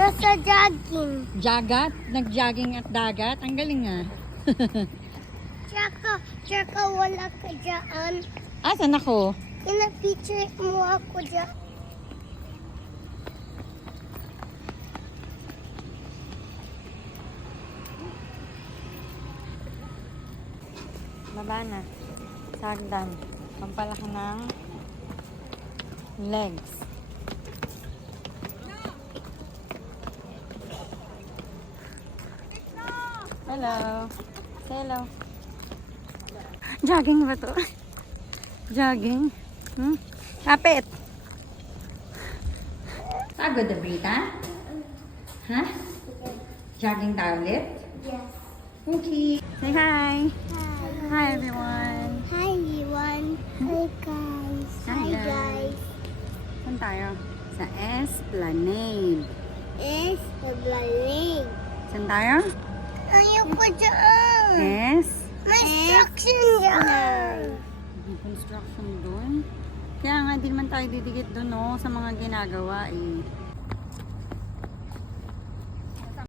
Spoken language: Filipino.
Nasa jogging. Jagat? Nag-jogging at dagat? Ang galing ah. Tsaka wala ka dyan. Asan ako? Ina-picture mo ako dyan. Baba na. Sagdan. Pampalaki ng legs. Hello. Say hello. Jogging ba to? Jogging? Kapit. Pagod na Brita? Ha? Jogging tayo ulit? Yes. Okay. Say hi. Hi. Hi everyone. Hi everyone. Hi guys. Hi, guys. Saan tayo? Sa Esplanade. It's the blade. Saan tayo? Ayoko dyan. Yes. May instruction dyan. May construction doon. Kaya nga, di naman tayo didikit doon, no? Sa mga ginagawa, eh.